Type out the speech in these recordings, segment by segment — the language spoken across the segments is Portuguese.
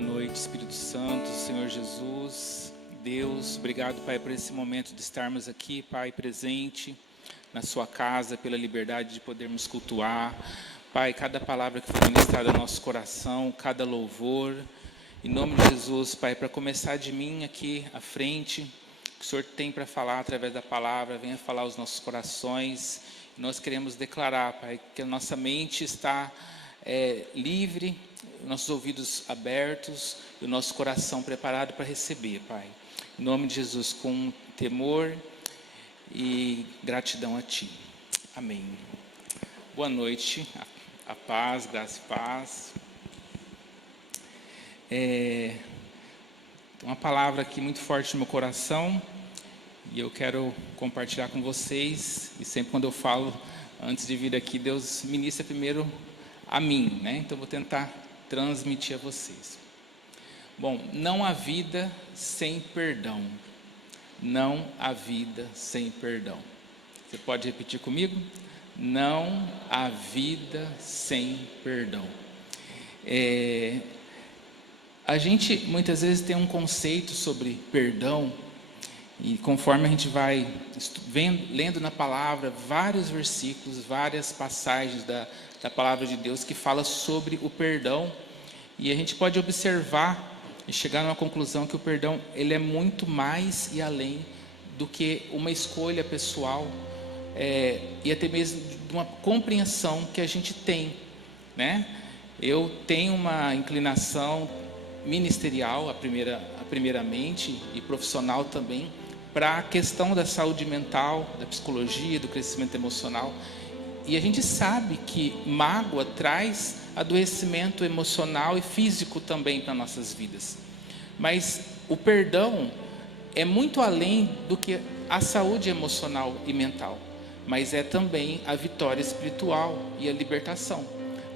Boa noite, Espírito Santo, Senhor Jesus, Deus, obrigado, Pai, por esse momento de estarmos aqui, Pai, presente na sua casa, pela liberdade de podermos cultuar. Pai, cada palavra que foi ministrada ao nosso coração, cada louvor, em nome de Jesus, Pai, para começar de mim aqui à frente, o que o Senhor tem para falar através da palavra, venha falar aos nossos corações. Nós queremos declarar, Pai, que a nossa mente está livre, nossos ouvidos abertos e o nosso coração preparado para receber, Pai. Em nome de Jesus, com temor e gratidão a Ti. Amém. Boa noite, a paz, graça e paz. Uma palavra aqui muito forte no meu coração e eu quero compartilhar com vocês. E sempre quando eu falo, antes de vir aqui, Deus ministra primeiro a mim, né? Então vou tentar transmitir a vocês. Bom, não há vida sem perdão. Não há vida sem perdão. Você pode repetir comigo? Não há vida sem perdão. A gente muitas vezes tem um conceito sobre perdão, e conforme a gente vai lendo na palavra vários versículos, várias passagens da palavra de Deus que fala sobre o perdão, e a gente pode observar e chegar numa conclusão que o perdão ele é muito mais e além do que uma escolha pessoal, e até mesmo de uma compreensão que a gente tem, né? Eu tenho uma inclinação ministerial, primeiramente, e profissional também, para a questão da saúde mental, da psicologia, do crescimento emocional. E a gente sabe que mágoa traz adoecimento emocional e físico também para nossas vidas. Mas o perdão é muito além do que a saúde emocional e mental, mas é também a vitória espiritual e a libertação.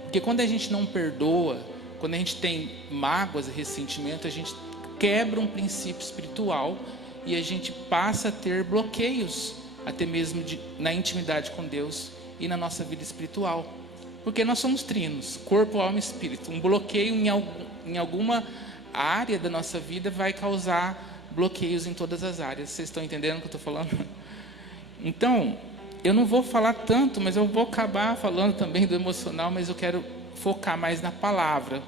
Porque quando a gente não perdoa, quando a gente tem mágoas e ressentimento, a gente quebra um princípio espiritual e a gente passa a ter bloqueios, até mesmo na intimidade com Deus e na nossa vida espiritual. Porque nós somos trinos, corpo, alma e espírito. Um bloqueio em alguma área da nossa vida vai causar bloqueios em todas as áreas. Vocês estão entendendo o que eu estou falando? Então, eu não vou falar tanto, mas eu vou acabar falando também do emocional, mas eu quero focar mais na palavra.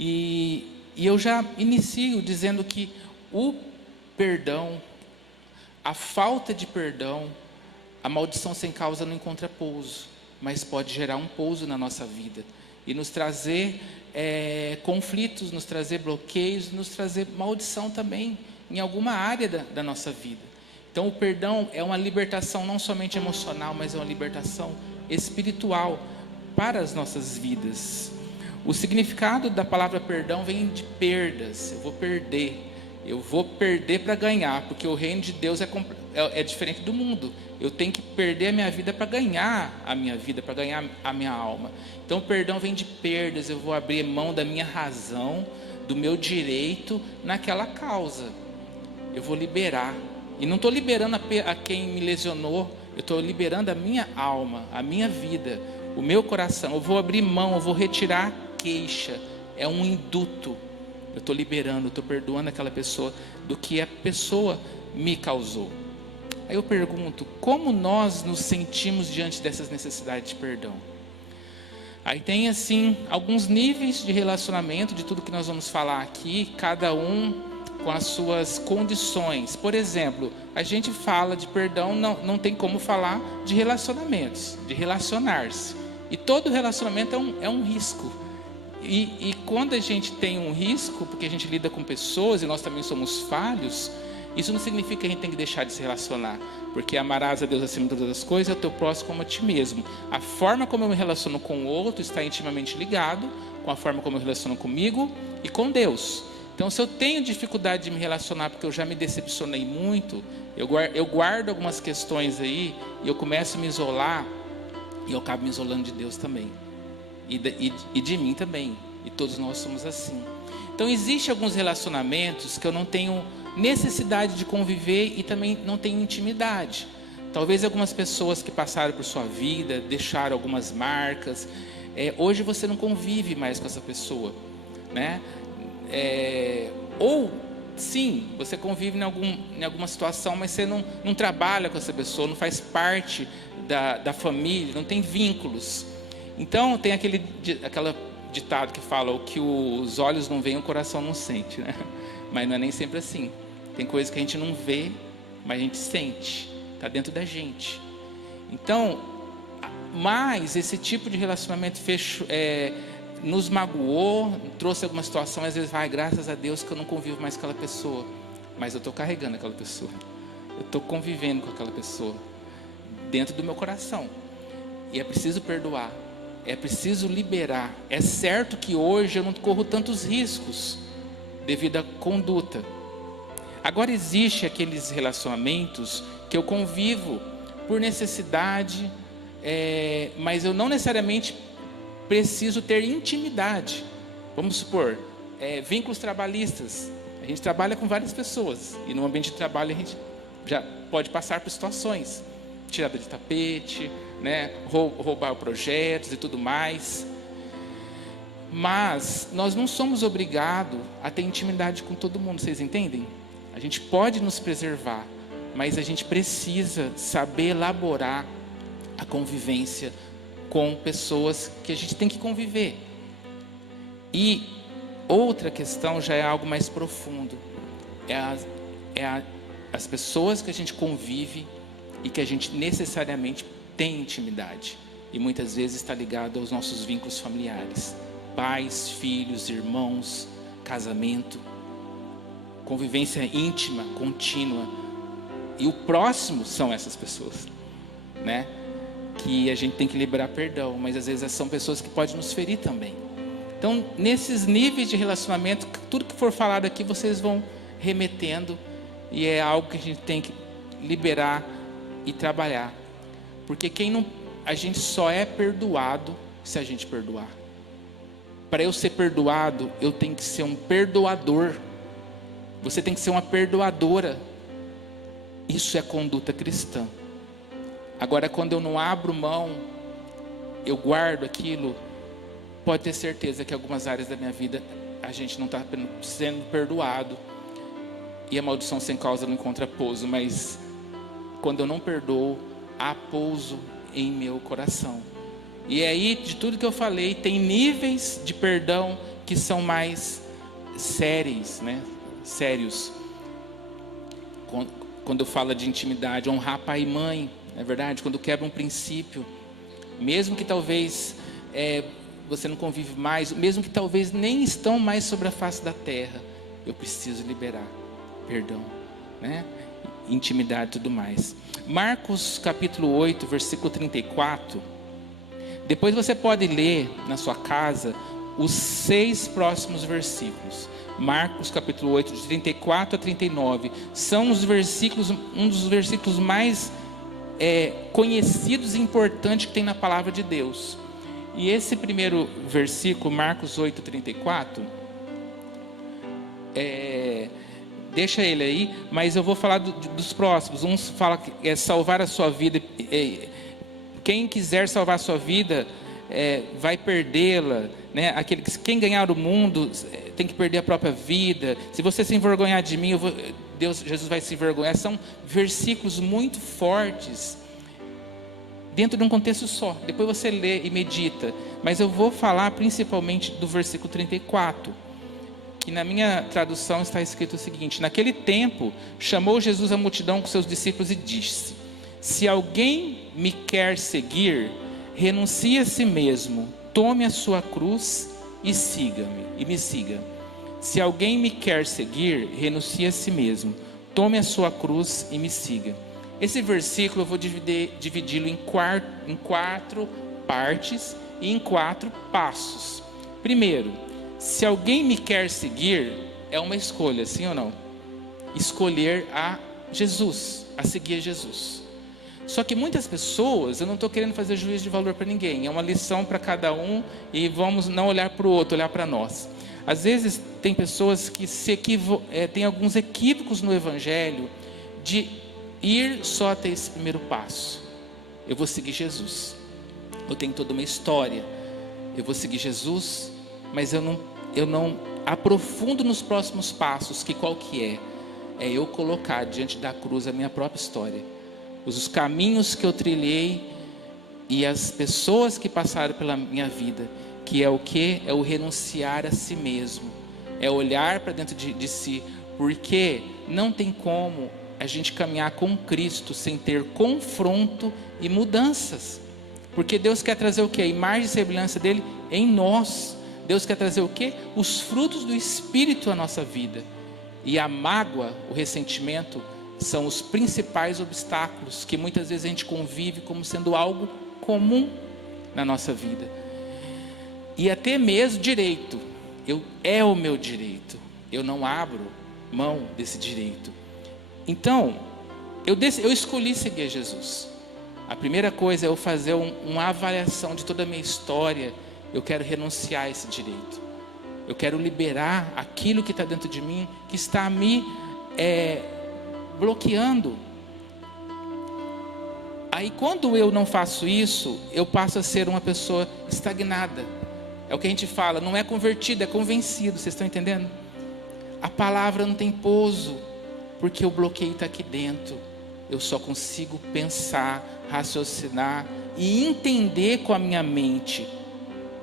E eu já inicio dizendo que o perdão, a falta de perdão, a maldição sem causa não encontra pouso, mas pode gerar um pouso na nossa vida e nos trazer conflitos, nos trazer bloqueios, nos trazer maldição também em alguma área da nossa vida. Então o perdão é uma libertação não somente emocional, mas é uma libertação espiritual para as nossas vidas. O significado da palavra perdão vem de perdas. Eu vou perder para ganhar, porque o reino de Deus é diferente do mundo. Eu tenho que perder a minha vida para ganhar a minha vida, para ganhar a minha alma. Então o perdão vem de perdas. Eu vou abrir mão da minha razão, do meu direito naquela causa. Eu vou liberar. E não estou liberando a quem me lesionou, eu estou liberando a minha alma, a minha vida, o meu coração. Eu vou abrir mão, eu vou retirar a queixa. É um induto. Eu estou liberando, estou perdoando aquela pessoa do que a pessoa me causou. Aí eu pergunto, como nós nos sentimos diante dessas necessidades de perdão? Aí tem assim, alguns níveis de relacionamento, de tudo que nós vamos falar aqui, cada um com as suas condições. Por exemplo, a gente fala de perdão, não tem como falar de relacionamentos, de relacionar-se. E todo relacionamento é um risco. E quando a gente tem um risco, porque a gente lida com pessoas e nós também somos falhos, isso não significa que a gente tem que deixar de se relacionar, porque amarás a Deus acima de todas as coisas, ao teu próximo como a ti mesmo. A forma como eu me relaciono com o outro está intimamente ligado com a forma como eu me relaciono comigo e com Deus. Então, se eu tenho dificuldade de me relacionar porque eu já me decepcionei muito, eu guardo algumas questões aí e eu começo a me isolar e eu acabo me isolando de Deus também. E de mim também. E todos nós somos assim. Então, existem alguns relacionamentos que eu não tenho necessidade de conviver e também não tenho intimidade. Talvez algumas pessoas que passaram por sua vida, deixaram algumas marcas. Hoje você não convive mais com essa pessoa, né? Ou, sim, você convive em alguma situação, mas você não trabalha com essa pessoa, não faz parte da família, não tem vínculos. Então, tem aquele ditado que fala: o que os olhos não veem, o coração não sente, né? Mas não é nem sempre assim. Tem coisas que a gente não vê, mas a gente sente, está dentro da gente. Então, mas esse tipo de relacionamento nos magoou, trouxe alguma situação, às vezes graças a Deus que eu não convivo mais com aquela pessoa, mas eu estou carregando aquela pessoa, eu estou convivendo com aquela pessoa dentro do meu coração, e é preciso perdoar, é preciso liberar. É certo que hoje eu não corro tantos riscos devido à conduta. Agora, existe aqueles relacionamentos que eu convivo por necessidade, mas eu não necessariamente preciso ter intimidade. Vamos supor, vínculos trabalhistas. A gente trabalha com várias pessoas, e no ambiente de trabalho a gente já pode passar por situações, tirada de tapete, né, roubar projetos e tudo mais. Mas nós não somos obrigados a ter intimidade com todo mundo, vocês entendem? A gente pode nos preservar, mas a gente precisa saber elaborar a convivência com pessoas que a gente tem que conviver. E outra questão já é algo mais profundo. As pessoas que a gente convive e que a gente necessariamente tem intimidade. E muitas vezes está ligado aos nossos vínculos familiares. Pais, filhos, irmãos, casamento. Convivência íntima, contínua. E o próximo são essas pessoas, né? Que a gente tem que liberar perdão, mas às vezes são pessoas que podem nos ferir também. Então, nesses níveis de relacionamento, tudo que for falado aqui, vocês vão remetendo, e é algo que a gente tem que liberar e trabalhar. Porque a gente só é perdoado se a gente perdoar. Para eu ser perdoado, eu tenho que ser um perdoador. Você tem que ser uma perdoadora. Isso é conduta cristã. Agora, quando eu não abro mão, eu guardo aquilo, pode ter certeza que em algumas áreas da minha vida a gente não está sendo perdoado, e a maldição sem causa não encontra pouso. Mas quando eu não perdoo, há pouso em meu coração. E aí, de tudo que eu falei, tem níveis de perdão que são mais sérios, né? Sérios. Quando eu falo de intimidade, honrar pai e mãe, não é verdade? Quando quebra um princípio, mesmo que talvez você não convive mais, mesmo que talvez nem estão mais sobre a face da terra, eu preciso liberar perdão, né? Intimidade e tudo mais. Marcos capítulo 8, versículo 34. Depois você pode ler na sua casa os 6 próximos versículos. Marcos capítulo 8, de 34 a 39. São os versículos, um dos versículos mais conhecidos e importantes que tem na palavra de Deus. E esse primeiro versículo, Marcos 8, 34, deixa ele aí, mas eu vou falar dos próximos. Uns fala que é salvar a sua vida. Quem quiser salvar a sua vida vai perdê-la, né? Quem ganhar o mundo tem que perder a própria vida. Se você se envergonhar de mim, Jesus vai se envergonhar. São versículos muito fortes dentro de um contexto só. Depois você lê e medita. Mas eu vou falar principalmente do versículo 34, que na minha tradução está escrito o seguinte: naquele tempo chamou Jesus a multidão com seus discípulos e disse: se alguém me quer seguir, renuncie a si mesmo, tome a sua cruz e me siga. Se alguém me quer seguir, renuncie a si mesmo, tome a sua cruz e me siga. Esse versículo eu vou dividi-lo em 4 partes e em 4 passos. Primeiro, se alguém me quer seguir, é uma escolha, sim ou não? Escolher a Jesus, a seguir a Jesus. Só que muitas pessoas, eu não estou querendo fazer juízo de valor para ninguém, é uma lição para cada um, e vamos não olhar para o outro, olhar para nós. Às vezes tem pessoas que têm alguns equívocos no Evangelho, de ir só até esse primeiro passo. Eu vou seguir Jesus, eu tenho toda uma história, eu vou seguir Jesus, mas eu não aprofundo nos próximos passos, que qual que é? É eu colocar diante da cruz a minha própria história, os caminhos que eu trilhei e as pessoas que passaram pela minha vida, que é o que? É o renunciar a si mesmo, é olhar para dentro de si, porque não tem como a gente caminhar com Cristo sem ter confronto e mudanças, porque Deus quer trazer o que? A imagem e semelhança dele em nós. Deus quer trazer o que? Os frutos do Espírito à nossa vida. E a mágoa, o ressentimento, são os principais obstáculos que muitas vezes a gente convive como sendo algo comum na nossa vida. E até mesmo direito. É o meu direito. Eu não abro mão desse direito. Então, eu escolhi seguir Jesus. A primeira coisa é eu fazer uma avaliação de toda a minha história. Eu quero renunciar a esse direito. Eu quero liberar aquilo que está dentro de mim, que está me bloqueando. Aí quando eu não faço isso, eu passo a ser uma pessoa estagnada. É o que a gente fala, não é convertido, é convencido. Vocês estão entendendo? A palavra não tem pouso, porque o bloqueio está aqui dentro. Eu só consigo pensar, raciocinar e entender com a minha mente,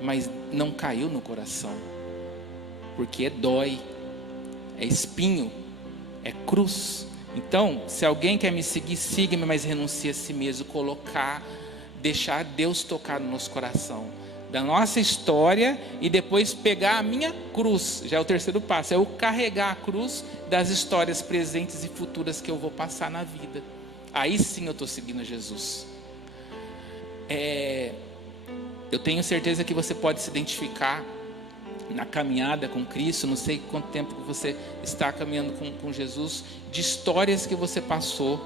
mas não caiu no coração, porque dói, é espinho, é cruz. Então, se alguém quer me seguir, siga-me, mas renuncie a si mesmo, deixar Deus tocar no nosso coração, da nossa história, e depois pegar a minha cruz. Já é o terceiro passo, é eu carregar a cruz das histórias presentes e futuras que eu vou passar na vida. Aí sim eu estou seguindo Jesus. Eu tenho certeza que você pode se identificar na caminhada com Cristo. Não sei quanto tempo que você está caminhando com Jesus, de histórias que você passou,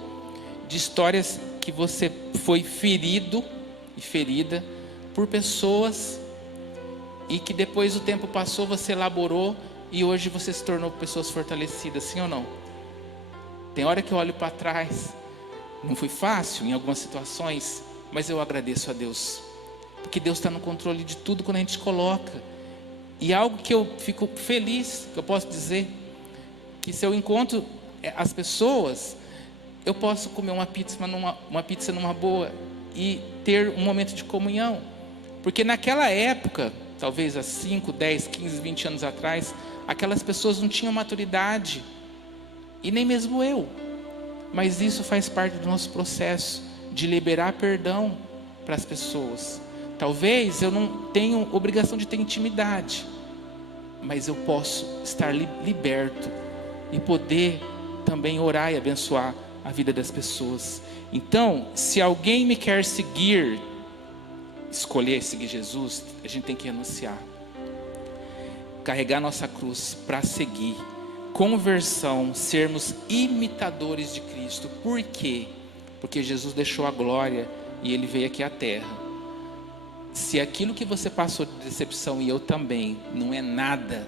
de histórias que você foi ferido e ferida por pessoas, e que depois o tempo passou, você elaborou, e hoje você se tornou pessoas fortalecidas, sim ou não? Tem hora que eu olho para trás, não foi fácil em algumas situações, mas eu agradeço a Deus, porque Deus está no controle de tudo quando a gente coloca. E algo que eu fico feliz, que eu posso dizer, que se eu encontro as pessoas, eu posso comer uma pizza numa boa e ter um momento de comunhão. Porque naquela época, talvez há 5, 10, 15, 20 anos atrás, aquelas pessoas não tinham maturidade, e nem mesmo eu. Mas isso faz parte do nosso processo de liberar perdão para as pessoas. Talvez eu não tenha obrigação de ter intimidade, mas eu posso estar liberto e poder também orar e abençoar a vida das pessoas. Então, se alguém me quer seguir, escolher seguir Jesus, a gente tem que renunciar, carregar nossa cruz para seguir. Conversão, sermos imitadores de Cristo. Por quê? Porque Jesus deixou a glória e Ele veio aqui à terra. Se aquilo que você passou de decepção, e eu também, não é nada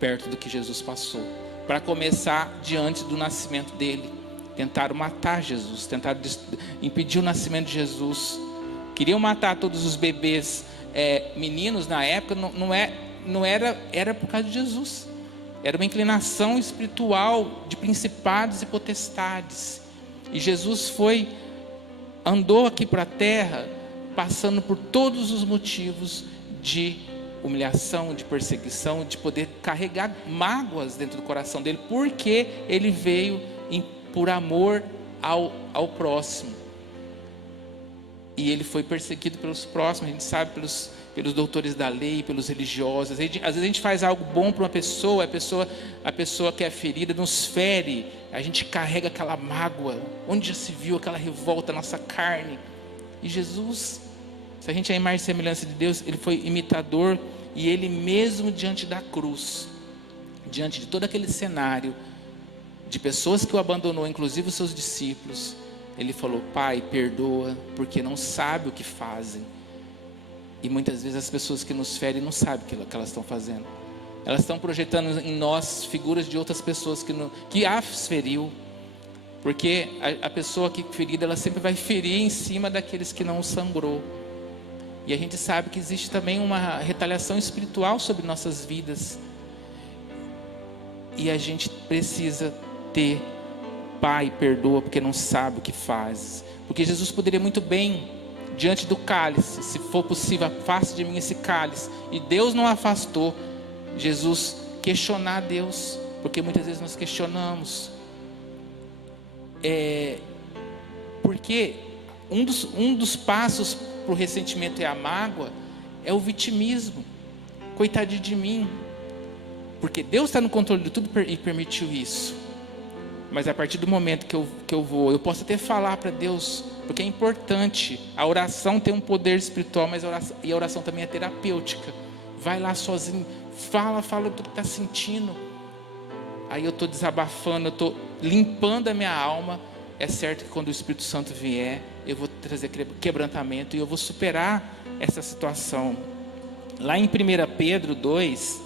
perto do que Jesus passou. Para começar, diante do nascimento dele, tentaram matar Jesus, tentaram impedir o nascimento de Jesus, queriam matar todos os bebês meninos na época. Era por causa de Jesus. Era uma inclinação espiritual de principados e potestades. E Jesus andou aqui para a terra, passando por todos os motivos de humilhação, de perseguição, de poder carregar mágoas dentro do coração dele, porque ele veio por amor ao próximo. E ele foi perseguido pelos próximos, a gente sabe, pelos doutores da lei, pelos religiosos. Às vezes a gente faz algo bom para uma pessoa, a pessoa que é ferida nos fere, a gente carrega aquela mágoa. Onde já se viu aquela revolta na nossa carne? E Jesus, se a gente é a imagem e semelhança de Deus, ele foi imitador, e ele mesmo diante da cruz, diante de todo aquele cenário de pessoas que o abandonou, inclusive os seus discípulos, ele falou: Pai, perdoa, porque não sabe o que fazem. E muitas vezes as pessoas que nos ferem não sabem o que elas estão fazendo. Elas estão projetando em nós figuras de outras pessoas que as feriu. Porque a pessoa que ferida, ela sempre vai ferir em cima daqueles que não o sangrou. E a gente sabe que existe também uma retaliação espiritual sobre nossas vidas. E a gente precisa ter: Pai, perdoa porque não sabe o que faz. Porque Jesus poderia muito bem, diante do cálice, se for possível, afaste de mim esse cálice. E Deus não afastou. Jesus questionar a Deus, porque muitas vezes nós questionamos. Porque um dos passos para o ressentimento e a mágoa é o vitimismo. Coitadinho de mim. Porque Deus está no controle de tudo e permitiu isso. Mas a partir do momento que eu posso até falar para Deus, porque é importante. A oração tem um poder espiritual, mas a oração também é terapêutica. Vai lá sozinho, fala do que está sentindo. Aí eu estou desabafando, eu estou limpando a minha alma. É certo que quando o Espírito Santo vier, eu vou trazer quebrantamento e eu vou superar essa situação. Lá em 1 Pedro 2,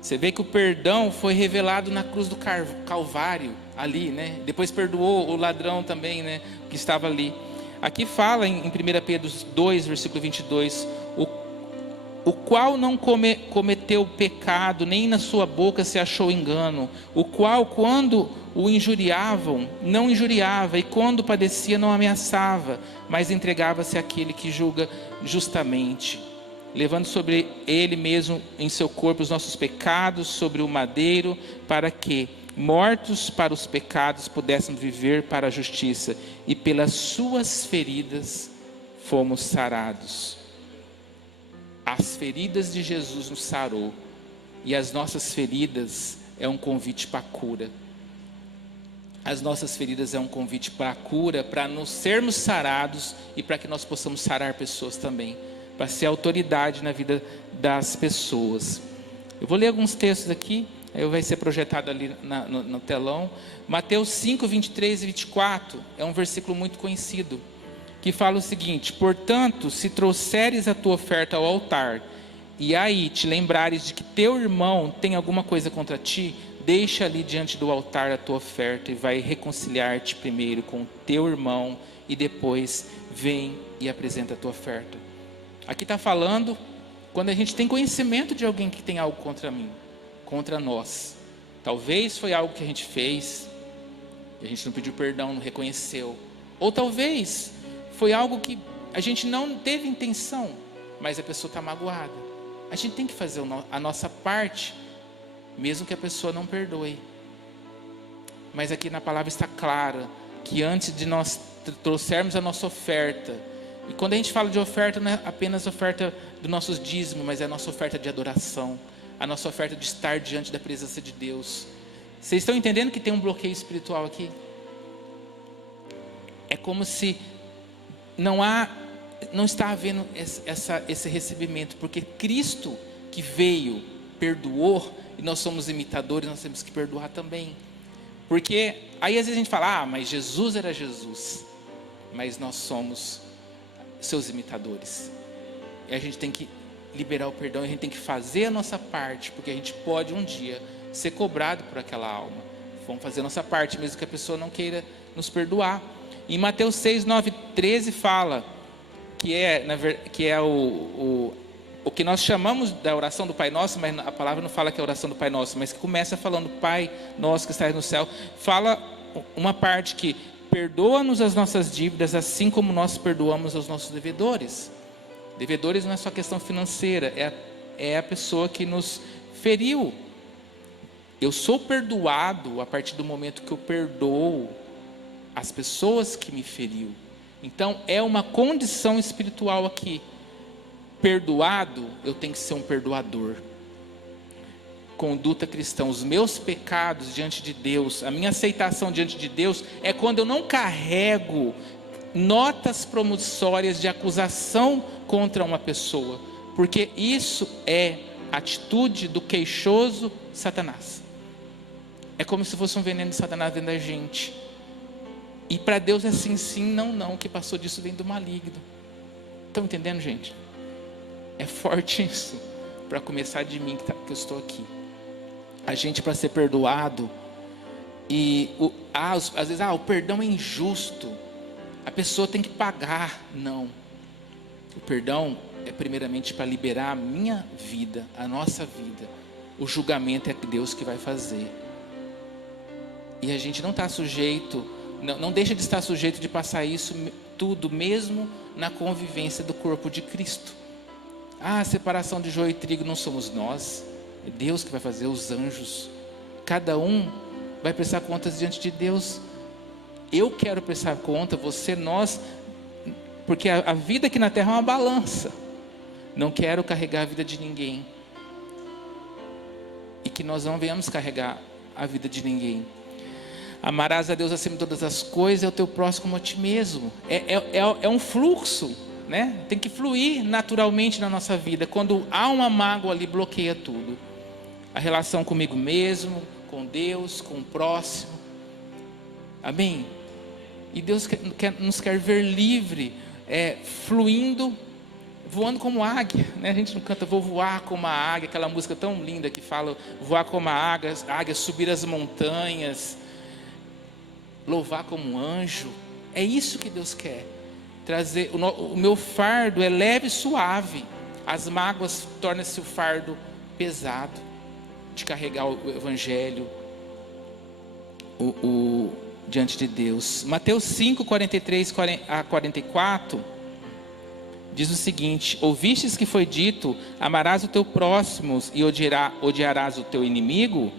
você vê que o perdão foi revelado na cruz do Calvário, ali, né? Depois perdoou o ladrão também, né? Que estava ali. Aqui fala em 1 Pedro 2, versículo 22, o qual não cometeu pecado, nem na sua boca se achou engano, o qual, quando o injuriavam, não injuriava, e quando padecia, não ameaçava, mas entregava-se àquele que julga justamente, levando sobre ele mesmo em seu corpo os nossos pecados sobre o madeiro, para que, mortos para os pecados, pudéssemos viver para a justiça, e pelas suas feridas fomos sarados. As feridas de Jesus nos sarou, e as nossas feridas é um convite para a cura. As nossas feridas é um convite para a cura, para nos sermos sarados e para que nós possamos sarar pessoas também, para ser autoridade na vida das pessoas. Eu vou ler alguns textos aqui, aí vai ser projetado ali no telão. Mateus 5, 23 e 24 é um versículo muito conhecido, que fala o seguinte: portanto, se trouxeres a tua oferta ao altar, e aí te lembrares de que teu irmão tem alguma coisa contra ti, deixa ali diante do altar a tua oferta, e vai reconciliar-te primeiro com o teu irmão, e depois vem e apresenta a tua oferta. Aqui está falando quando a gente tem conhecimento de alguém que tem algo contra mim, contra nós. Talvez foi algo que a gente fez, e a gente não pediu perdão, não reconheceu. Ou talvez foi algo que a gente não teve intenção, mas a pessoa está magoada. A gente tem que fazer a nossa parte, mesmo que a pessoa não perdoe. Mas aqui na palavra está clara que antes de nós trouxermos a nossa oferta, e quando a gente fala de oferta, não é apenas oferta do nosso dízimo, mas é a nossa oferta de adoração, a nossa oferta de estar diante da presença de Deus. Vocês estão entendendo que tem um bloqueio espiritual aqui? É como se não está havendo esse recebimento, porque Cristo que veio, perdoou, e nós somos imitadores, nós temos que perdoar também. Porque aí às vezes a gente fala: mas Jesus era Jesus, mas nós somos seus imitadores, e a gente tem que liberar o perdão, a gente tem que fazer a nossa parte, porque a gente pode um dia ser cobrado por aquela alma. Vamos fazer a nossa parte, mesmo que a pessoa não queira nos perdoar. Em Mateus 6, 9, 13 fala que é o que nós chamamos da oração do Pai Nosso, mas a palavra não fala que é a oração do Pai Nosso, mas que começa falando: Pai Nosso que estás no céu. Fala uma parte que: perdoa-nos as nossas dívidas, assim como nós perdoamos aos nossos devedores. Devedores não é só questão financeira, é a pessoa que nos feriu. Eu sou perdoado a partir do momento que eu perdoo as pessoas que me feriu. Então é uma condição espiritual aqui. Perdoado, eu tenho que ser um perdoador. Conduta cristã, os meus pecados diante de Deus, a minha aceitação diante de Deus é quando eu não carrego notas promissórias de acusação contra uma pessoa, porque isso é atitude do queixoso Satanás. É como se fosse um veneno de Satanás dentro da gente. E para Deus é sim, sim, não, não. O que passou disso vem do maligno. Estão entendendo, gente? É forte isso. Para começar de mim que eu estou aqui. A gente, para ser perdoado, às vezes o perdão é injusto, a pessoa tem que pagar. Não. O perdão é primeiramente para liberar a minha vida, a nossa vida. o julgamento é Deus que vai fazer. E a gente não está sujeito, não deixa de estar sujeito de passar isso tudo, mesmo na convivência do corpo de Cristo. A separação de joio e trigo não somos nós, é Deus que vai fazer, os anjos. Cada um vai prestar contas diante de Deus. Eu quero prestar conta, você, nós, porque a vida aqui na terra é uma balança. Não quero carregar a vida de ninguém. E que nós não venhamos carregar a vida de ninguém. Amarás a Deus acima de todas as coisas, é o teu próximo como a ti mesmo. É um fluxo, né? Tem que fluir naturalmente na nossa vida. Quando há uma mágoa ali, bloqueia tudo. A relação comigo mesmo, com Deus, com o próximo. Amém? E Deus nos quer ver livre, fluindo, voando como águia, né? A gente não canta vou voar como a águia, aquela música tão linda que fala voar como a águia, subir as montanhas, louvar como um anjo. É isso que Deus quer trazer. O meu fardo é leve e suave, as mágoas tornam-se o fardo pesado de carregar o evangelho diante de Deus. Mateus 5, 43 a 44 diz o seguinte: ouvistes que foi dito, amarás o teu próximo e odiarás o teu inimigo?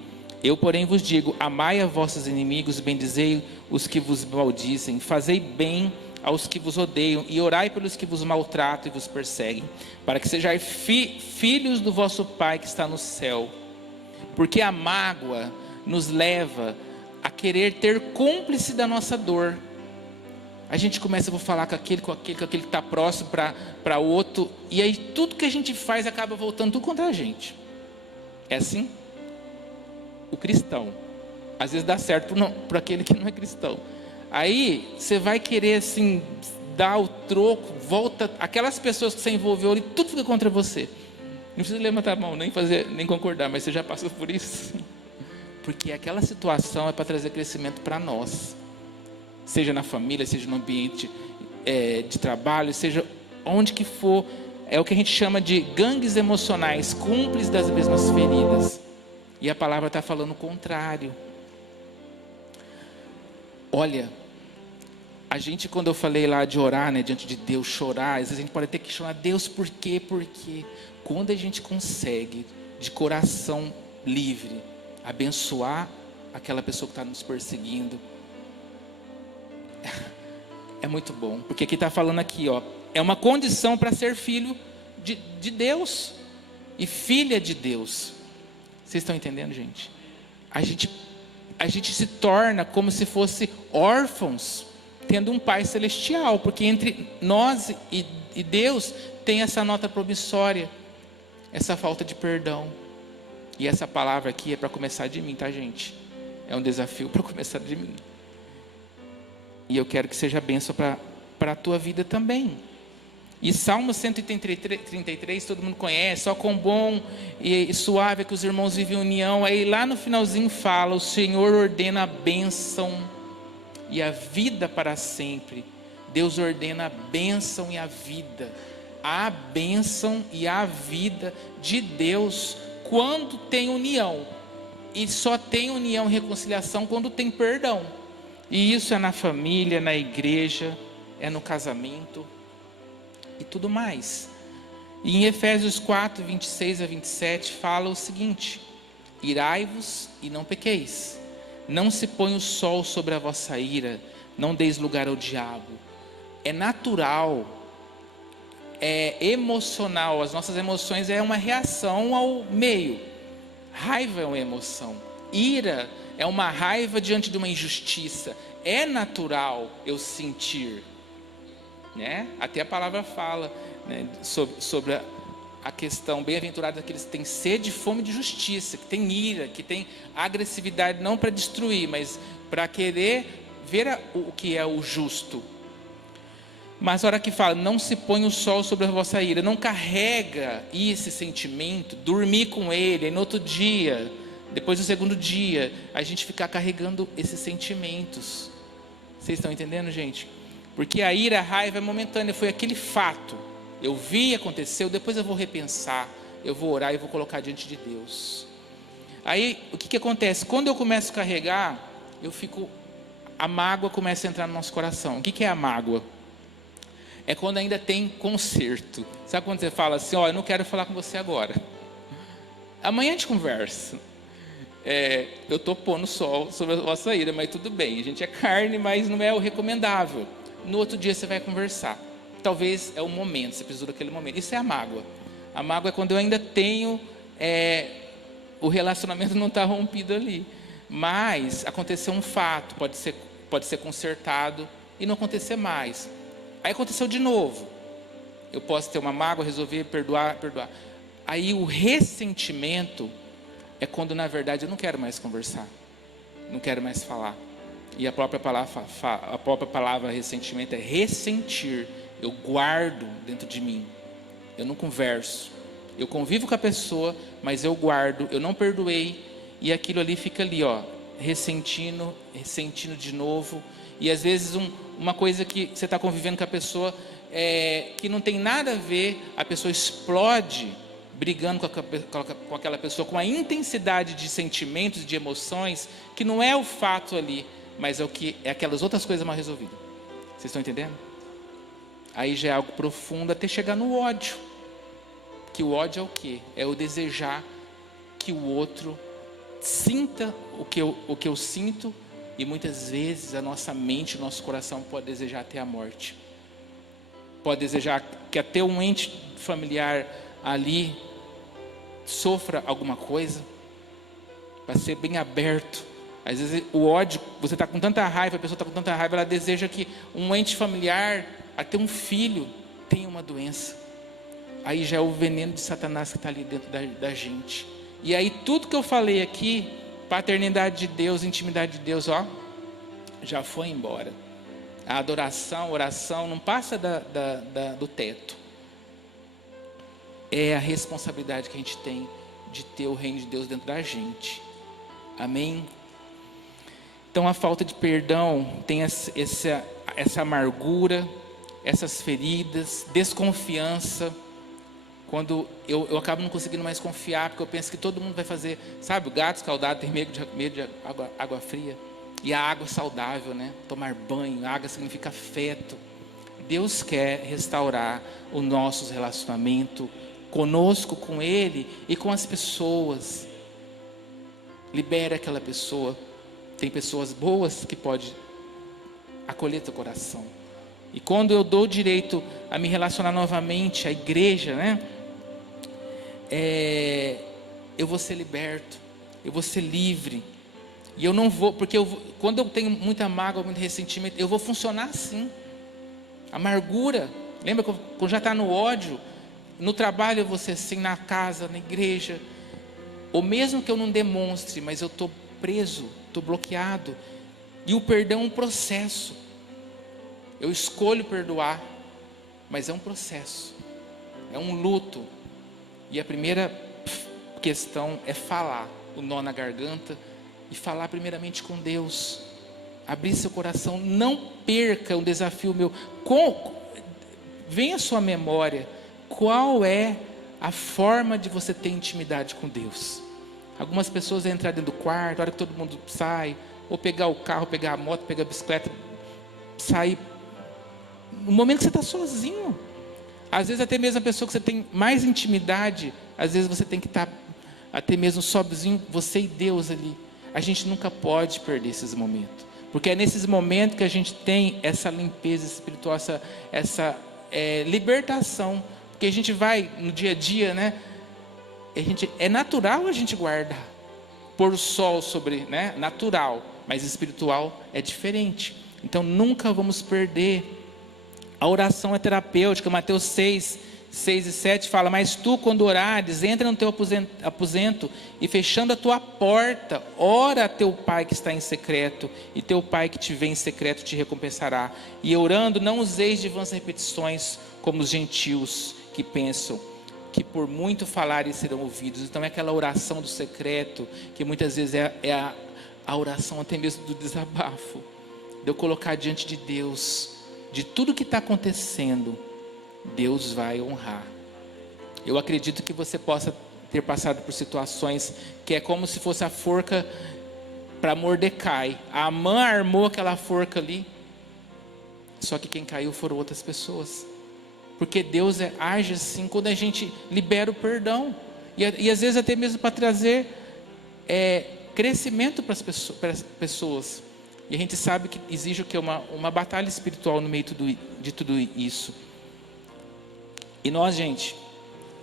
Eu, porém, vos digo, amai a vossos inimigos, bendizei os que vos maldizem, fazei bem aos que vos odeiam, e orai pelos que vos maltratam e vos perseguem, para que sejais filhos do vosso Pai que está no céu. Porque a mágoa nos leva a querer ter cúmplice da nossa dor. A gente começa a falar com aquele que está próximo para outro, e aí tudo que a gente faz acaba voltando tudo contra a gente. É assim? O cristão, às vezes dá certo para aquele que não é cristão. Aí você vai querer assim, dar o troco, volta, aquelas pessoas que você envolveu ali, tudo fica contra você. Não precisa levantar a mão, nem concordar, mas você já passou por isso. Porque aquela situação é para trazer crescimento para nós. Seja na família, seja no ambiente de trabalho, seja onde que for. É o que a gente chama de gangues emocionais, cúmplices das mesmas feridas. E a palavra está falando o contrário. Olha, a gente, quando eu falei lá de orar, né, diante de Deus, chorar, às vezes a gente pode ter que chorar, Deus, por quê? Porque quando a gente consegue, de coração livre, abençoar aquela pessoa que está nos perseguindo, é muito bom. Porque aqui está falando aqui, ó, é uma condição para ser filho de Deus e filha de Deus. Vocês estão entendendo, gente? A gente se torna como se fosse órfãos, tendo um Pai celestial, porque entre nós e Deus tem essa nota promissória, essa falta de perdão. E essa palavra aqui é para começar de mim, tá, gente? É um desafio para começar de mim. E eu quero que seja bênção para a tua vida também. E Salmo 133, todo mundo conhece, ó quão bom e suave é que os irmãos vivem em união. Aí lá no finalzinho fala, o Senhor ordena a bênção e a vida para sempre. Deus ordena a bênção e a vida. A bênção e a vida de Deus quando tem união. E só tem união e reconciliação quando tem perdão. E isso é na família, na igreja, é no casamento e tudo mais. E em Efésios 4, 26 a 27 fala o seguinte: irai-vos e não pequeis, não se põe o sol sobre a vossa ira, não deis lugar ao diabo. É natural, é emocional, as nossas emoções é uma reação ao meio. Raiva é uma emoção, ira é uma raiva diante de uma injustiça. É natural eu sentir, né? Até a palavra fala, né, sobre a questão, bem-aventurado aqueles que têm sede e fome de justiça, que têm ira, que têm agressividade, não para destruir, mas para querer ver o que é o justo. Mas a hora que fala, não se põe o sol sobre a vossa ira, não carrega esse sentimento, dormir com ele, e no outro dia, depois do segundo dia, a gente ficar carregando esses sentimentos. Vocês estão entendendo, gente? Porque a ira, a raiva é momentânea, foi aquele fato. Eu vi, aconteceu, depois eu vou repensar, eu vou orar e vou colocar diante de Deus. Aí, o que acontece? Quando eu começo a carregar, a mágoa começa a entrar no nosso coração. O que é a mágoa? É quando ainda tem conserto. Sabe quando você fala assim, eu não quero falar com você agora. Amanhã a gente conversa. Eu estou pondo sol sobre a vossa ira, mas tudo bem. A gente é carne, mas não é o recomendável. No outro dia você vai conversar. Talvez é o momento, você precisa daquele momento. Isso é a mágoa. A mágoa é quando eu ainda tenho... o relacionamento não está rompido ali. Mas aconteceu um fato, pode ser consertado e não acontecer mais. Aí aconteceu de novo. Eu posso ter uma mágoa, resolver perdoar. Aí o ressentimento é quando na verdade eu não quero mais conversar, não quero mais falar. E a própria palavra ressentimento é ressentir. Eu guardo dentro de mim. Eu não converso. Eu convivo com a pessoa, mas eu guardo, eu não perdoei, e aquilo ali fica ali, ressentindo de novo. E às vezes uma coisa que você está convivendo com a pessoa, que não tem nada a ver, a pessoa explode, brigando com aquela pessoa, com a intensidade de sentimentos, de emoções, que não é o fato ali, mas é aquelas outras coisas mal resolvidas. Vocês estão entendendo? Aí já é algo profundo, até chegar no ódio. Que o ódio é o quê? É o desejar que o outro sinta o que eu sinto, e muitas vezes a nossa mente, o nosso coração pode desejar até a morte. Pode desejar que até um ente familiar ali sofra alguma coisa, para ser bem aberto. Às vezes o ódio, você está com tanta raiva, a pessoa está com tanta raiva, ela deseja que um ente familiar, até um filho, tenha uma doença. Aí já é o veneno de Satanás que está ali dentro da gente. E aí tudo que eu falei aqui, paternidade de Deus, intimidade de Deus, já foi embora. A adoração, a oração não passa do teto. É a responsabilidade que a gente tem de ter o reino de Deus dentro da gente. Amém? Então a falta de perdão tem essa amargura, essas feridas, desconfiança. Quando eu acabo não conseguindo mais confiar, porque eu penso que todo mundo vai fazer, sabe, o gato escaldado tem medo de água fria. E a água é saudável, né? Tomar banho, água significa afeto. Deus quer restaurar o nosso relacionamento conosco, com Ele e com as pessoas. Libera aquela pessoa. Tem pessoas boas que podem acolher teu coração. E quando eu dou o direito a me relacionar novamente à igreja, né? Eu vou ser liberto, eu vou ser livre. E eu não vou, porque quando eu tenho muita mágoa, muito ressentimento, eu vou funcionar assim. Amargura, lembra quando já está no ódio? No trabalho eu vou ser assim, na casa, na igreja. Ou mesmo que eu não demonstre, mas eu estou preso, estou bloqueado. E o perdão é um processo. Eu escolho perdoar, mas é um processo, é um luto. E a primeira questão é falar, o nó na garganta, e falar primeiramente com Deus. Abrir seu coração, não perca um desafio meu. Venha à sua memória, qual é a forma de você ter intimidade com Deus? Algumas pessoas vão entrar dentro do quarto, a hora que todo mundo sai, ou pegar o carro, pegar a moto, pegar a bicicleta, sair. No momento que você está sozinho, às vezes até mesmo a pessoa que você tem mais intimidade, às vezes você tem que estar até mesmo sozinho, você e Deus ali. A gente nunca pode perder esses momentos, porque é nesses momentos que a gente tem essa limpeza espiritual, essa libertação, porque a gente vai no dia a dia, né? É natural a gente guardar, pôr o sol sobre, né? Natural, mas espiritual é diferente. Então nunca vamos perder. A oração é terapêutica. Mateus 6 e 7 fala: mas tu, quando orares, entra no teu aposento e fechando a tua porta, ora a teu pai que está em secreto, e teu pai que te vê em secreto te recompensará. E orando, não useis de vãs repetições, como os gentios que pensam que por muito falarem serão ouvidos. Então é aquela oração do secreto, que muitas vezes é a oração até mesmo do desabafo, de eu colocar diante de Deus, de tudo que está acontecendo. Deus vai honrar. Eu acredito que você possa ter passado por situações que é como se fosse a forca para Mordecai. A Amã armou aquela forca ali, só que quem caiu foram outras pessoas. Porque Deus age assim quando a gente libera o perdão. E às vezes até mesmo para trazer crescimento para as pessoas. E a gente sabe que exige o quê? Uma batalha espiritual no meio de tudo isso. E nós, gente,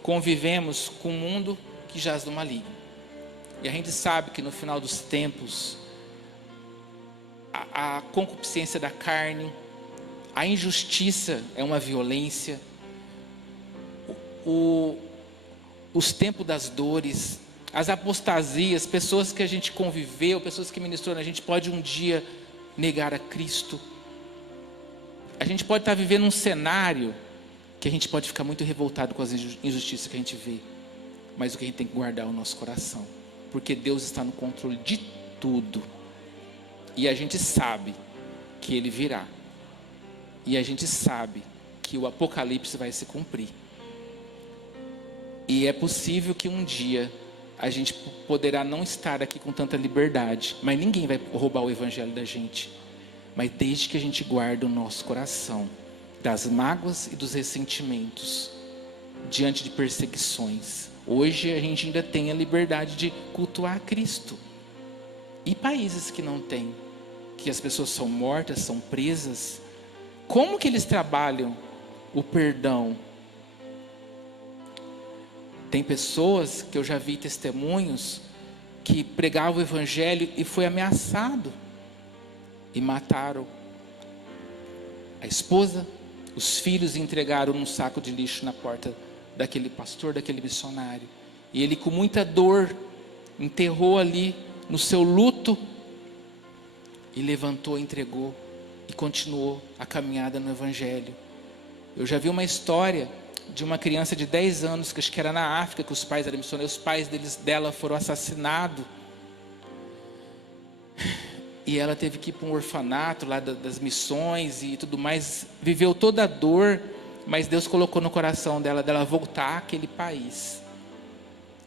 convivemos com um mundo que jaz do maligno. E a gente sabe que no final dos tempos, a concupiscência da carne, a injustiça é uma violência, os tempos das dores, as apostasias, pessoas que a gente conviveu, pessoas que ministraram, a gente pode um dia negar a Cristo. A gente pode estar vivendo um cenário que a gente pode ficar muito revoltado com as injustiças que a gente vê. Mas o que a gente tem que guardar é o nosso coração. Porque Deus está no controle de tudo. E a gente sabe que Ele virá. E a gente sabe que o Apocalipse vai se cumprir. E é possível que um dia a gente poderá não estar aqui com tanta liberdade. Mas ninguém vai roubar o Evangelho da gente. Mas desde que a gente guarde o nosso coração das mágoas e dos ressentimentos diante de perseguições. Hoje a gente ainda tem a liberdade de cultuar Cristo. E países que não têm, que as pessoas são mortas, são presas, como que eles trabalham o perdão? Tem pessoas que eu já vi testemunhos que pregavam o Evangelho e foi ameaçado e mataram a esposa, os filhos, entregaram num saco de lixo na porta daquele pastor, daquele missionário. E ele, com muita dor, enterrou ali no seu luto e levantou, entregou e continuou a caminhada no Evangelho. Eu já vi uma história de uma criança de 10 anos, que acho que era na África, que os pais eram missionários, os pais dela foram assassinados. E ela teve que ir para um orfanato lá das missões e tudo mais. Viveu toda a dor, mas Deus colocou no coração dela voltar àquele país.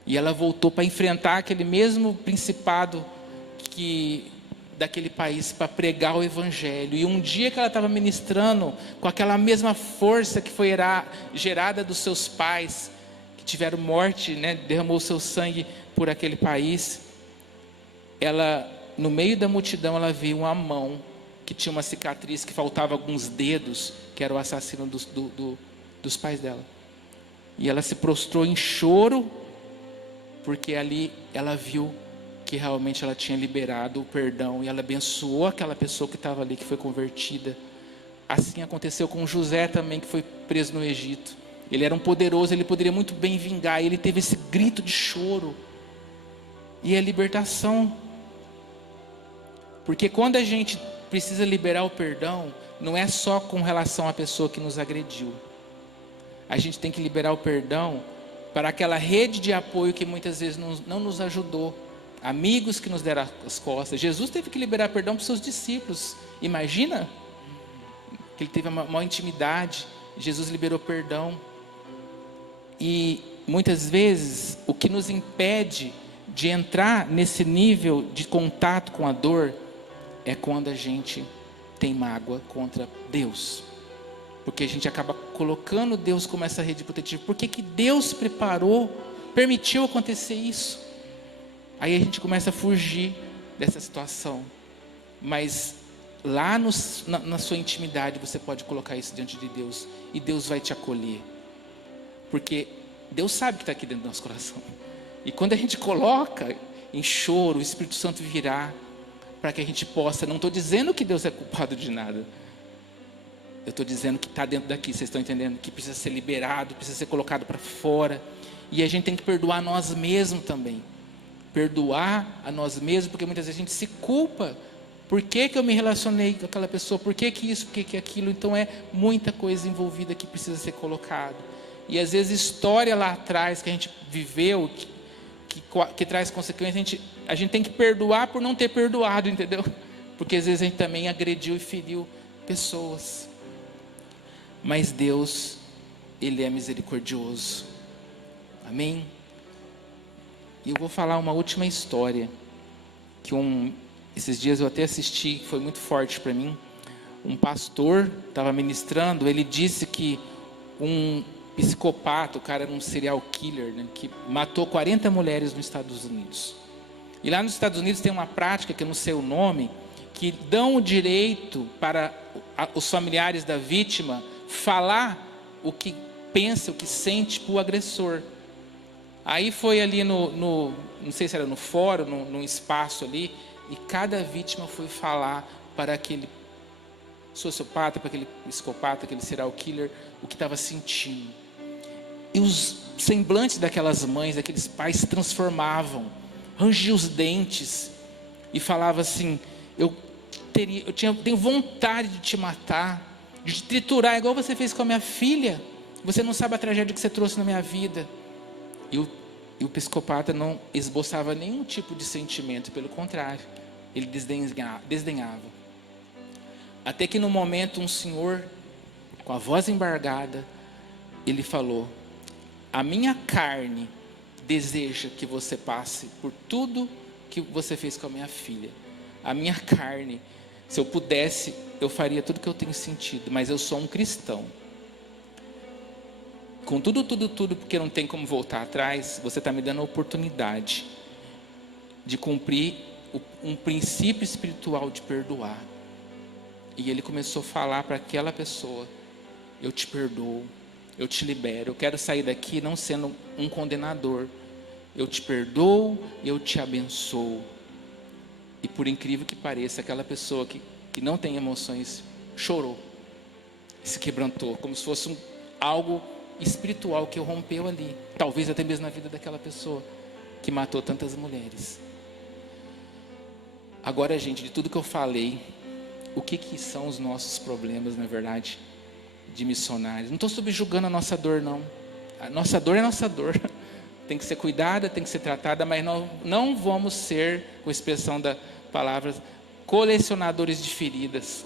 E ela voltou para enfrentar aquele mesmo principado daquele país, para pregar o Evangelho. E um dia que ela estava ministrando, com aquela mesma força que foi gerada dos seus pais, que tiveram morte, né, derramou o seu sangue por aquele país, no meio da multidão, ela viu uma mão que tinha uma cicatriz, que faltava alguns dedos, que era o assassino dos pais dela. E ela se prostrou em choro, porque ali ela viu que realmente ela tinha liberado o perdão, e ela abençoou aquela pessoa que estava ali, que foi convertida. Assim aconteceu com José também, que foi preso no Egito. Ele era um poderoso, ele poderia muito bem vingar, e ele teve esse grito de choro, e a libertação. Porque quando a gente precisa liberar o perdão, não é só com relação à pessoa que nos agrediu. A gente tem que liberar o perdão para aquela rede de apoio que muitas vezes não nos ajudou. Amigos que nos deram as costas. Jesus teve que liberar perdão para os seus discípulos. Imagina que ele teve uma maior intimidade. Jesus liberou perdão. E muitas vezes o que nos impede de entrar nesse nível de contato com a dor é quando a gente tem mágoa contra Deus. Porque a gente acaba colocando Deus como essa rede protetiva. Por que Deus permitiu acontecer isso? Aí a gente começa a fugir dessa situação. Mas lá na sua intimidade você pode colocar isso diante de Deus. E Deus vai te acolher. Porque Deus sabe que está aqui dentro do nosso coração. E quando a gente coloca em choro, o Espírito Santo virá para que a gente possa. Não estou dizendo que Deus é culpado de nada. Eu estou dizendo que está dentro daqui, vocês estão entendendo? Que precisa ser liberado, precisa ser colocado para fora. E a gente tem que perdoar nós mesmos também. Perdoar a nós mesmos, porque muitas vezes a gente se culpa. Por que eu me relacionei com aquela pessoa? Por que isso? Por que aquilo? Então é muita coisa envolvida que precisa ser colocado. E às vezes história lá atrás que a gente viveu, que traz consequências, a gente tem que perdoar por não ter perdoado, entendeu? Porque às vezes a gente também agrediu e feriu pessoas. Mas Deus, Ele é misericordioso. Amém? E eu vou falar uma última história, que esses dias eu até assisti, que foi muito forte para mim. Um pastor estava ministrando, ele disse que um psicopata, o cara era um serial killer, né, que matou 40 mulheres nos Estados Unidos. E lá nos Estados Unidos tem uma prática, que eu não sei o nome, que dão o direito para os familiares da vítima falar o que pensa, o que sente para o agressor. Aí foi ali não sei se era no fórum, no espaço ali, e cada vítima foi falar para aquele sociopata, para aquele psicopata, aquele serial killer, o que estava sentindo. E os semblantes daquelas mães, daqueles pais se transformavam, rangiam os dentes e falava assim: tenho vontade de te matar, de te triturar, igual você fez com a minha filha. Você não sabe a tragédia que você trouxe na minha vida. E o psicopata não esboçava nenhum tipo de sentimento, pelo contrário, ele desdenhava. Até que no momento um senhor, com a voz embargada, ele falou: a minha carne deseja que você passe por tudo que você fez com a minha filha. A minha carne, se eu pudesse, eu faria tudo que eu tenho sentido, mas eu sou um cristão. Com tudo, porque não tem como voltar atrás, você está me dando a oportunidade de cumprir um princípio espiritual de perdoar. E ele começou a falar para aquela pessoa: eu te perdoo, eu te libero, eu quero sair daqui não sendo um condenador. Eu te perdoo, eu te abençoo. E por incrível que pareça, aquela pessoa que não tem emoções, chorou, se quebrantou, como se fosse algo espiritual que rompeu ali, talvez até mesmo na vida daquela pessoa que matou tantas mulheres. Agora, gente, de tudo que eu falei, o que são os nossos problemas, na verdade, de missionários? Não estou subjugando a nossa dor, não. A nossa dor é nossa dor, tem que ser cuidada, tem que ser tratada, mas não vamos ser, com a expressão da palavra, colecionadores de feridas,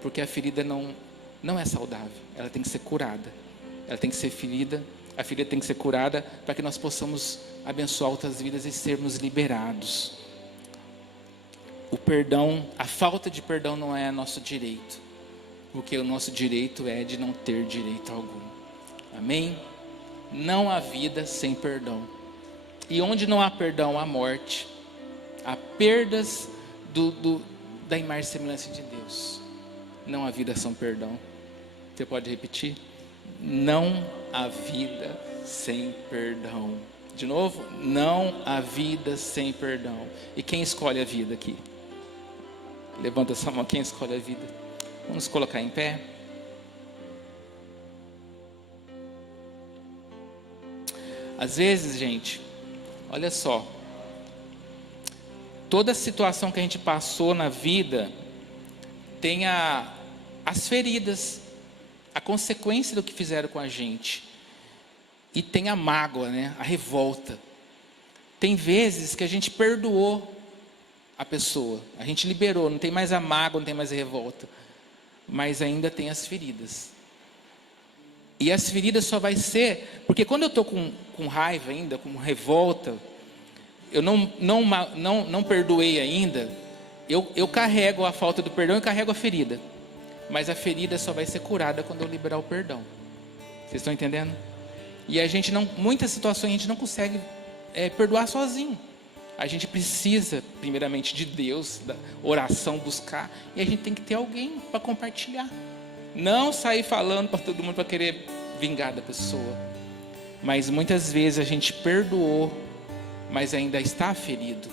porque a ferida não é saudável, ela tem que ser curada. Ela tem que ser ferida, a ferida tem que ser curada para que nós possamos abençoar outras vidas e sermos liberados. O perdão, a falta de perdão não é nosso direito, porque o nosso direito é de não ter direito algum. Amém? Não há vida sem perdão. E onde não há perdão, há morte. Há perdas da imagem e semelhança de Deus. Não há vida sem perdão. Você pode repetir? Não há vida sem perdão. De novo, não há vida sem perdão. E quem escolhe a vida aqui? Levanta essa mão, quem escolhe a vida? Vamos nos colocar em pé. Às vezes, gente, olha só, toda situação que a gente passou na vida tem as feridas, a consequência do que fizeram com a gente, e tem a mágoa, né? A revolta. Tem vezes que a gente perdoou a pessoa, a gente liberou, não tem mais a mágoa, não tem mais a revolta, mas ainda tem as feridas. E as feridas só vai ser, porque quando eu estou com raiva ainda, com revolta, eu não perdoei ainda, eu carrego a falta do perdão e carrego a ferida. Mas a ferida só vai ser curada quando eu liberar o perdão. Vocês estão entendendo? E muitas situações a gente não consegue perdoar sozinho. A gente precisa, primeiramente, de Deus, da oração, buscar. E a gente tem que ter alguém para compartilhar. Não sair falando para todo mundo para querer vingar da pessoa. Mas muitas vezes a gente perdoou, mas ainda está ferido.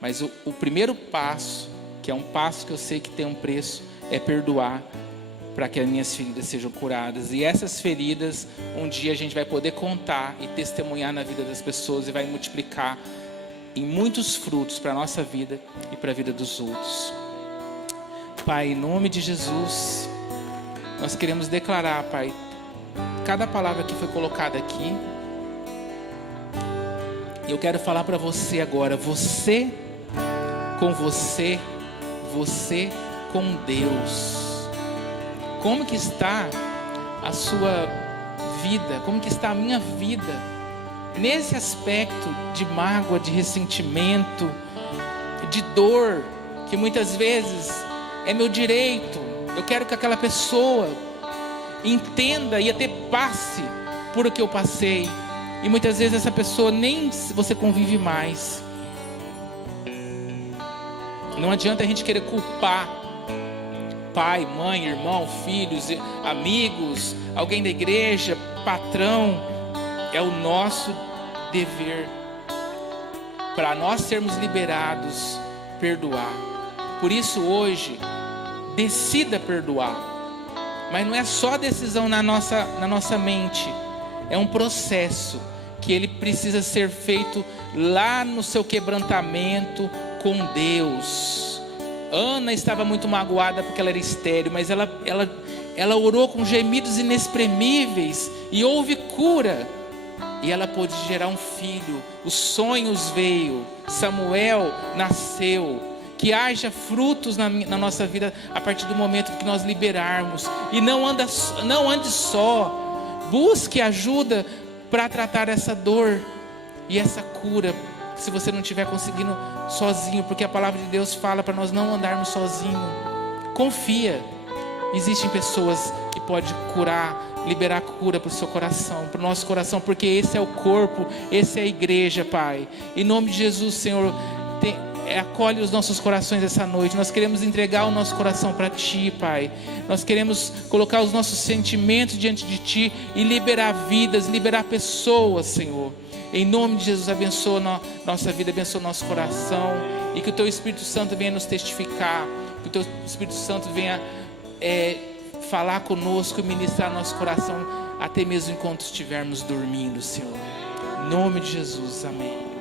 Mas o primeiro passo, que é um passo que eu sei que tem um preço, é perdoar, para que as minhas feridas sejam curadas. E essas feridas, um dia a gente vai poder contar e testemunhar na vida das pessoas, e vai multiplicar em muitos frutos para a nossa vida e para a vida dos outros. Pai, em nome de Jesus, nós queremos declarar, Pai, cada palavra que foi colocada aqui, eu quero falar para você agora, você com você, você com Deus. Como que está a sua vida? Como que está a minha vida nesse aspecto de mágoa, de ressentimento, de dor, que muitas vezes é meu direito, eu quero que aquela pessoa entenda e até passe por o que eu passei, e muitas vezes essa pessoa nem você convive mais. Não adianta a gente querer culpar pai, mãe, irmão, filhos, amigos, alguém da igreja, patrão. É o nosso dever, para nós sermos liberados, perdoar. Por isso hoje, decida perdoar. Mas não é só decisão na nossa mente, é um processo que ele precisa ser feito lá no seu quebrantamento com Deus. Ana estava muito magoada porque ela era estéril, mas ela orou com gemidos inexprimíveis e houve cura. E ela pôde gerar um filho, os sonhos veio, Samuel nasceu. Que haja frutos na nossa vida a partir do momento que nós liberarmos. E não ande só, busque ajuda para tratar essa dor e essa cura, se você não estiver conseguindo sozinho, porque a palavra de Deus fala para nós não andarmos sozinhos. Confia, existem pessoas que podem curar, liberar cura para o seu coração, para o nosso coração, porque esse é o corpo, esse é a igreja, Pai. Em nome de Jesus, Senhor, acolhe os nossos corações essa noite. Nós queremos entregar o nosso coração para Ti, Pai. Nós queremos colocar os nossos sentimentos diante de Ti e liberar vidas, liberar pessoas, Senhor. Em nome de Jesus, abençoa nossa vida, abençoa nosso coração, e que o Teu Espírito Santo venha nos testificar, que o Teu Espírito Santo venha falar conosco e ministrar nosso coração, até mesmo enquanto estivermos dormindo, Senhor. Em nome de Jesus, amém.